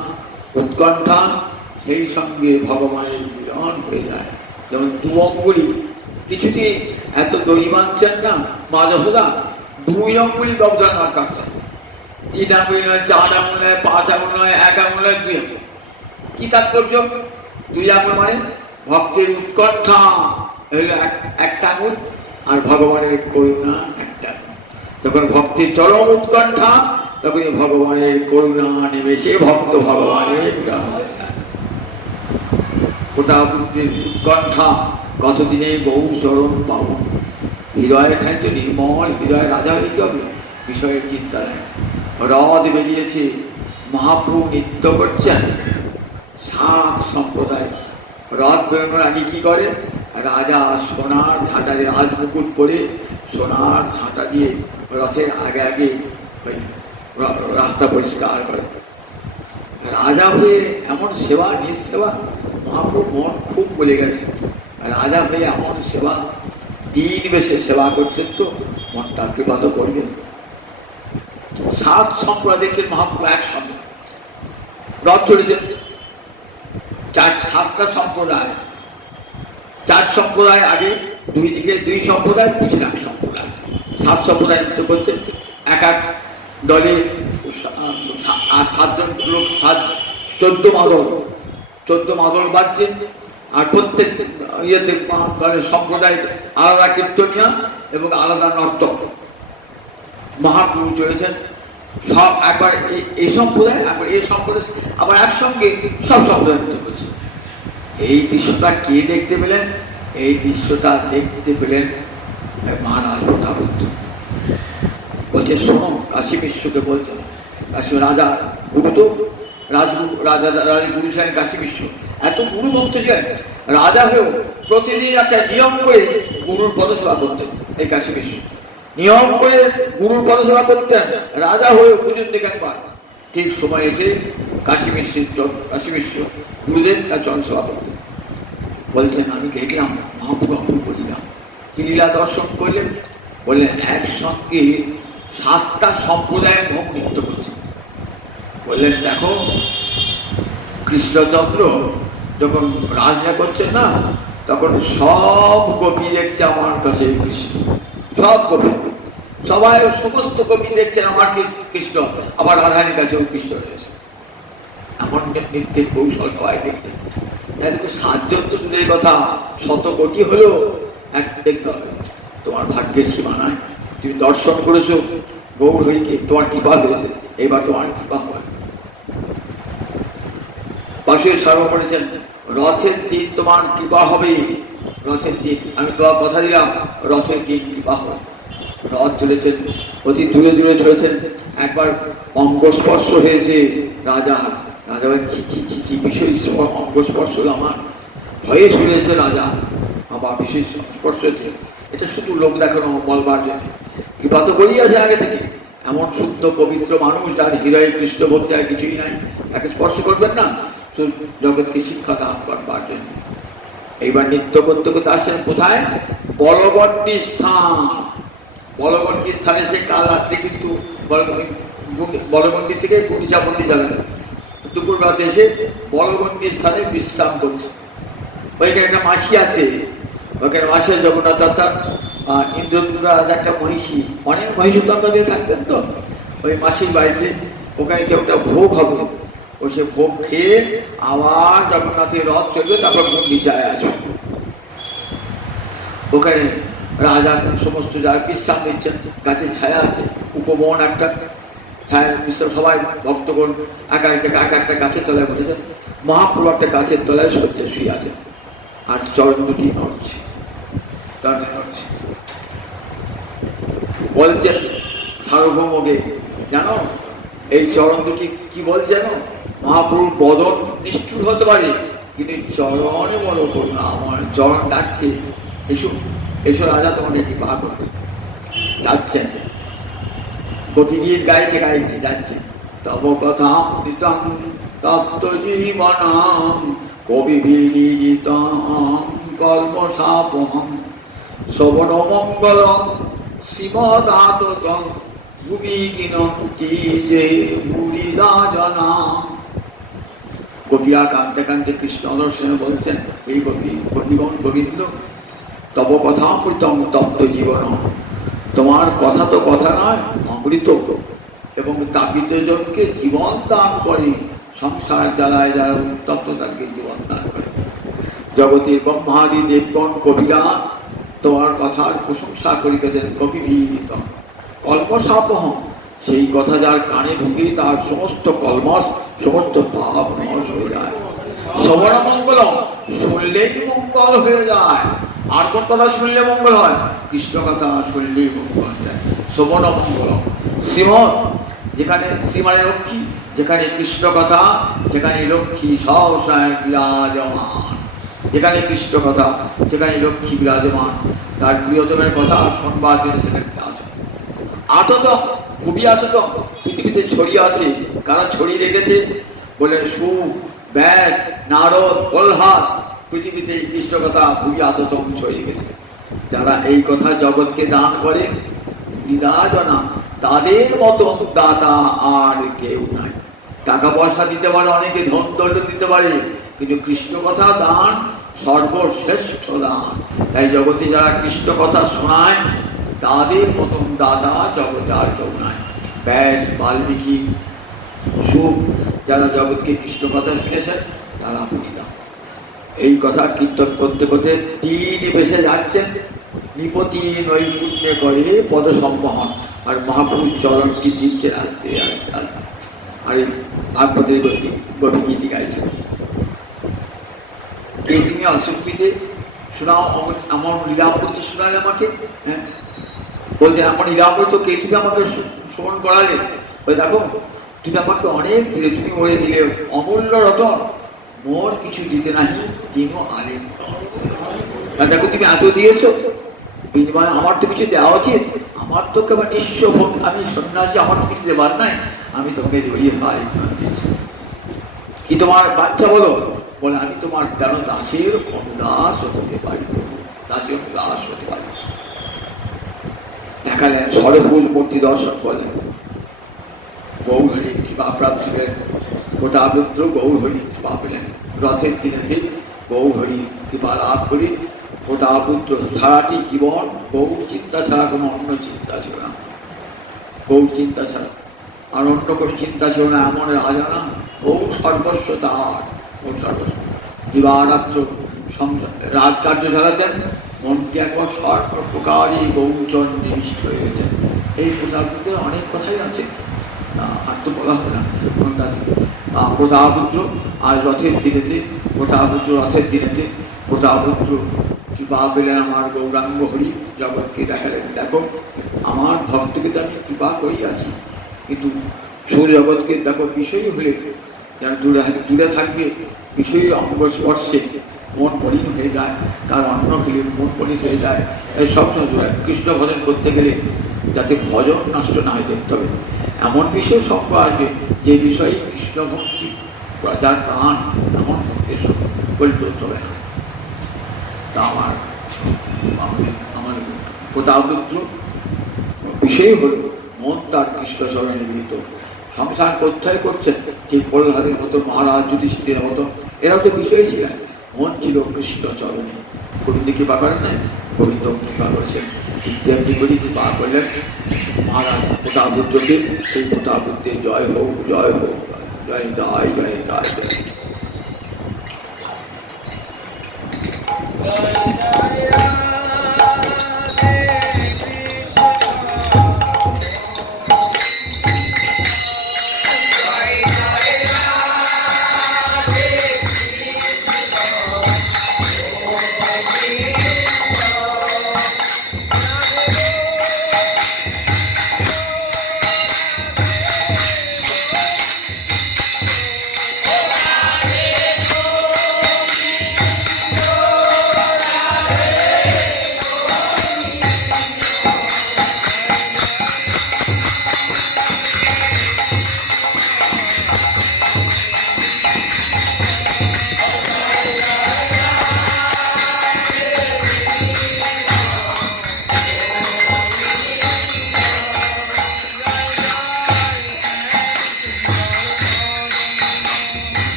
উৎকণ্ঠা, সেই সঙ্গে ভগবানের মিলন হয়ে যায়। যেমন দু অঙ্গুলি, কিছুদিন এত দড়ি বাঁধছেন না মা যশোদা, 2 অঙ্গুলি ব্যবধান না কাটছেন। 3 আঙুলি নয়, 4 আঙুল নয়, 5 আঙুল নয়, 1 আঙুল নয়, 2 আঙুল। কি তাৎপর্য? 2 আঙুল মানে ভক্তের উৎকণ্ঠা হইল একটা আঙুল, আর ভগবানের করুণা একটা। যখন ভক্তির চরম উৎকণ্ঠা, তখন ভগবানের করুণা নিমেষে ভক্ত ভগবানের কোথাও উৎকণ্ঠা, কতদিনে বহু চরণ পাবো। হৃদয় খান তো নির্মল হৃদয়, রাজা হলে কি হবে? বিষয়ের চিন্তা নেই। হ্রদ বেরিয়েছে, মহাপ্রভু নৃত্য করছেন। 7 সম্প্রদায় হ্রদ বেরোনোর আগে কি করে? রাজা সোনার ঝাঁটা দিয়ে, রাজমুকুট পরে সোনার ঝাঁটা দিয়ে রথের আগে আগে রাস্তা পরিষ্কার করে। রাজা হয়ে এমন সেবা, নিজ সেবা, মহাপ্রভু মন খুব বলে গেছে। রাজা হয়ে এমন সেবা, দিন বেশে সেবা করছেন, তো মনটা কৃপা তো করবেন। 7 সম্প্রদায় দেখছেন মহাপ্রভু একসঙ্গে রথ চলেছেন। 7টা সম্প্রদায়, 4 সম্প্রদায় আগে, 2 দিকে 2 সম্প্রদায়, পিছনে 1 সম্প্রদায়। 7 সম্প্রদায় নৃত্য করছেন। এক এক দলে 7 জন লোক, 14 মাদল, 14 মাদল বাজছেন। আর প্রত্যেক ইয়েতে সম্প্রদায় আলাদা কীর্তনিয়া এবং আলাদা নর্তক। মহাপ্রভু চলেছেন সব একবার এই সম্প্রদায়, একবার এই সম্প্রদায়, আবার একসঙ্গে সব সম্প্রদায় নৃত্য করছে। এই দৃশ্যটা কে দেখতে পেলেন? এই দৃশ্যটা দেখতে পেলেন মা রাজপ্রতাপ বলছে, শোনো, কাশী বিশ্বকে বলতো, কাশী রাজা গুরু, তো রাজগুরু, রাজা গুরু ছিলেন কাশী বিশ্ব। এত গুরু ভক্ত ছিলেন, রাজা হয়েও প্রতিদিন একটা নিয়ম করে গুরুর পদসেবা করতেন। এই কাশী বিশ্ব নিয়ম করে গুরুর পদসেবা করতেন। রাজা হয়েও পুজোর দিকে একবার ঠিক সময় এসে কাশী বিশ্ব গুরুদেব তার জনসেবা করতেন। বলছেন, আমি দেখলাম মহাপ্রভু অপূর্ব লীলা, কি লীলা দর্শন করলেন? বললেন, একসঙ্গে 7টা সম্প্রদায়ের ভোগ নৃত্য করছে। বললেন, দেখো, কৃষ্ণচন্দ্র যখন রাজনা করছেন না, তখন সব কবি দেখছে আমার কাছে কৃষ্ণ। সব কবি, সবাই, সমস্ত কবি দেখছেন আমার কৃষ্ণ, আবার রাধারীর কাছেও কৃষ্ণ রয়েছে। এমন নৃত্যের কৌশল সবাই দেখছেন। 7 জন তো দূরের কথা, 100 কোটি হলেও এক দেখতে হবে। তোমার ভাগ্যের সীমা নাই, তুমি দর্শন করেছো গৌর হইকে, তোমার কৃপা হয়েছে, এবার তোমার কৃপা হয়। পাশে সর্ব করেছেন, রথের দিন তোমার কৃপা হবে। রথের দিন আমি তোমার কথা দিলাম, রথের দিন কৃপা হবে। রথ চলেছেন, অতি দূরে দূরে চলেছেন। একবার অঙ্গস্পর্শ হয়েছে রাজা। রাজা ছি বিষয় অঙ্গস্পর্শ হলো আমার, ভয়ে শুনেছে রাজা, আবার বিশেষ স্পর্শ হয়েছে। এটা শুধু লোক দেখানো, বলবার জন্য। কৃপা তো করিয়াছে আগে থেকে। এমন শুদ্ধ পবিত্র মানুষ, যার হৃদয়ে কৃষ্ণ ভক্তি আর কিছুই নাই, তাকে স্পর্শ করবেন না, জগৎকে শিক্ষা দান করবার জন্য। এইবার নৃত্য করতে করতে আসছেন কোথায়? বলবন্ডী স্থান। বলবন্ডী স্থানে সে কাল রাত্রে কিন্তু বলবন্ডী থেকে গুড়িচাপল্লী যাবেন, দুপুর রাতে এসে বলবন্ডী স্থানে বিশ্রাম করছে। ওইখানে একটা মাসি আছে, ওখানে মাসি জগন্নাথ অর্থাৎ ইন্দ্রদুরা একটা মহিষী, অনেক মহিষী তন্ত্র দিয়ে থাকতেন। তো ওই মাসির বাড়িতে, ওখানে কেউ একটা ভোগ হবে, ও সে ভোগ খেয়ে আবার জগন্নাথের রথ চলবে, তারপর গুন্ডিচায় আসবে। ওখানে রাজা সমস্ত যারা বিশ্রাম নিচ্ছেন, গাছের ছায়া আছে, উপবন একটা ছায়া, বিশ্রাম সবাই ভক্তগণ একা একটা গাছের তলায় বসেছেন। মহাপ্রভু একটা গাছের তলায় সত্যি শুয়ে আছেন, আর চরণ দুটি নড়ছে, বলছেন সার্বভৌমকে, জানো এই চরণ দুটি কি বলছে জানো? মহাপ্রভুর বদন নিষ্ঠুর হতে পারে, কিন্তু চরণে বড় করুণা, আমার চরণ ডাকছে, এসো এসো রাজা তোমাকে কি পা করবে, ডাকছেন। গোপী গীত গাইতে গাইতে যাচ্ছে, তব কথা তত্ত্ব জীবনাম কবি বিনীতম কর্মসাপহম শ্রবণ মঙ্গলম শ্রীমদাততম ভূমি কিনন্তি যে মুরিদা জনা। গোপীরা কাঁদতে কাঁদতে কৃষ্ণ দর্শনে বলছেন, এই গোপীগণ গোবিন্দ, তব কথা অমৃতম তত্ত্ব জীবন, তোমার কথা তো কথা নয়, অমৃত, এবং তাপিত জনকে জীবন দান করে, সংসার জ্বালায় যারা উত্তপ্ত তাকে জীবন দান করে। জগতের ব্রহ্মাদি দেবগণ কবিরা তোমার কথার প্রশংসা করিতেছেন, কবি বিনীত কল্পসাপহম, সেই কথা যার কানে ঢুকে তার সমস্ত কলমস, সমস্ত পাপ নশ হয়ে যায়। শ্রবণ মঙ্গলম, শুনলেই মঙ্গল হয়ে যায়। আর কোন কথা শুনলে মঙ্গল হয়? কৃষ্ণ কথা শুনলেই মঙ্গল হয়ে যায়। শ্রবণ মঙ্গলম, শ্রীমৎ, যেখানে শ্রীমানের লক্ষ্মী, যেখানে কৃষ্ণ কথা সেখানে লক্ষ্মী সহসায় বিরাজমান, যেখানে কৃষ্ণ কথা সেখানে লক্ষ্মী বিরাজমান, তার প্রিয়তমের কথা সংবাদ সেখানে আছে। আততম, খুবই আততম, পৃথিবীতে ছড়িয়ে আছে। কারা ছড়িয়ে রেখেছে? বলে সুখ, ব্যাস, নারদ, প্রহ্লাদ, পৃথিবীতে এই কৃষ্ণ কথা খুবই আততম ছড়িয়ে গেছে। যারা এই কথা জগৎকে দান করে বিরাজনা, তাদের মতো দাতা আর কেউ নাই। টাকা পয়সা দিতে পারে, অনেকে ধন দণ্ড দিতে পারে, কিন্তু কৃষ্ণ কথা দান সর্বশ্রেষ্ঠ দান। তাই জগতে যারা কৃষ্ণ কথা শোনায় তাদের মতন দাদা জগতে আর কেউ নাই। ব্যাস, বাল্মীকি, সুখ, যারা জগৎকে কৃষ্ণ কথা শুনেছেন তারা পরিণাম। এই কথা কীর্তন করতে করতে তিনি বেসে যাচ্ছেন, নিপতি নৈপুণ্যে করে পদ সম্বহন, আর মহাপ্রভুর চরণটি দিচ্ছে আস্তে আস্তে আস্তে। আর এই ভাগবতের গতি গীতি গাইছেন। এই তুমি অসুবিধে শোনাও, আমার লীলামৃতি শোনালে আমাকে, হ্যাঁ বলছে আমার লীলামৃত কে তুমি আমাকে শ্রবণ করালে? ওই দেখো তুমি আমাকে অনেক দিলে, তুমি ওরে দিলে অমূল্য রতন, মোর কিছু দিতে নাহি তিনও আলেন। দেখো তুমি এত দিয়েছো, বিনিময়ে আমার তো কিছু দেওয়া উচিত। আমার তো কেবল নিঃস্ব ভোগ, আমি সন্ন্যাসী, আমার তো কিছু দেবার নাই, আমি তোমাকে জড়িয়ে পাই দিয়েছি। কি তোমার বাচ্চা বলো? বলে আমি তোমার কেন দাসের অনুদাস হতে পারি, দাসের অনুদাস হতে পারি। দেখালেন সরফুল মূর্তি দর্শন করলেন, গৌরহরি কৃপা প্রাপ্ত হলেন, গোটা পুত্র গৌরহরি কৃপা পেলেন। রথের দিনে গৌরহরি কৃপা লাভ করে গোটা পুত্র সারাটি জীবন গৌর চিন্তা ছাড়া কোনো অন্য চিন্তা ছিল না, গৌর চিন্তা ছাড়া আর অন্য কোনো চিন্তা ছিল না। এমন রাজা না, গৌর সর্বস্ব তাহার, গৌর সর্বস্ব। দিবারাত্র রাজকার্য চালাতেন, মনকে একবার সর্বপ্রকারই গৌরচরণ নিবিষ্ট হয়ে গেছেন। এই প্রজাপুত্রের অনেক কথাই আছে, আর তো বলা হবে না। প্রতাপুত্র আর রথের দিনেতে, প্রতাপুত্র রথের দিনেতে প্রতাপুত্র কৃপা পেলেন আমার গৌরাঙ্গ হরি, জগৎকে দেখালেন দেখো আমার ভক্তকে তো আমি কৃপা করিয়াছি, কিন্তু সূর্য জগৎকে দেখো বিষয়ী হলে যেন দূরে থাকবে, বিষয়ী অঙ্গ স্পর্শে মন মলিন হয়ে যায়, তার অন্ন খেলে মন মলিন হয়ে যায়। এই সবসময় জোড়ায় কৃষ্ণ ভজন করতে গেলে যাতে ভজন নষ্ট না হয় দেখতে হবে। এমন বিশেষ সঙ্গ আসবে যে বিষয়ে কৃষ্ণ ভক্তি যার প্রাণ, এমন ভক্তের পরিচয় হবে না। তা আমার প্রতাপপুত্র বিষয় হল মন তার কৃষ্ণ স্মরণে নিহিত। সংসার কোথায় করছেন, ঠিক প্রহ্লাদের মতো, মহারাজ যুধিষ্ঠিরের মতো, এরা তো বিষয় ছিলেন, মন ছিল কৃষ্ণ চরণে। গোবিন্দ কৃপা করেন না, গোবিন্দ কৃপা করেছেন সুখদেব কি করে কৃপা করলেন মহারাজ প্রতাপরুদ্রকে, সেই প্রতাপরুদ্রের জয় হোক, জয় হোক, জয় জয় জয় জয় জয়।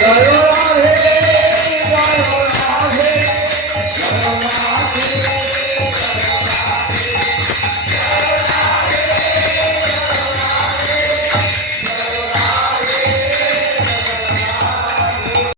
জয়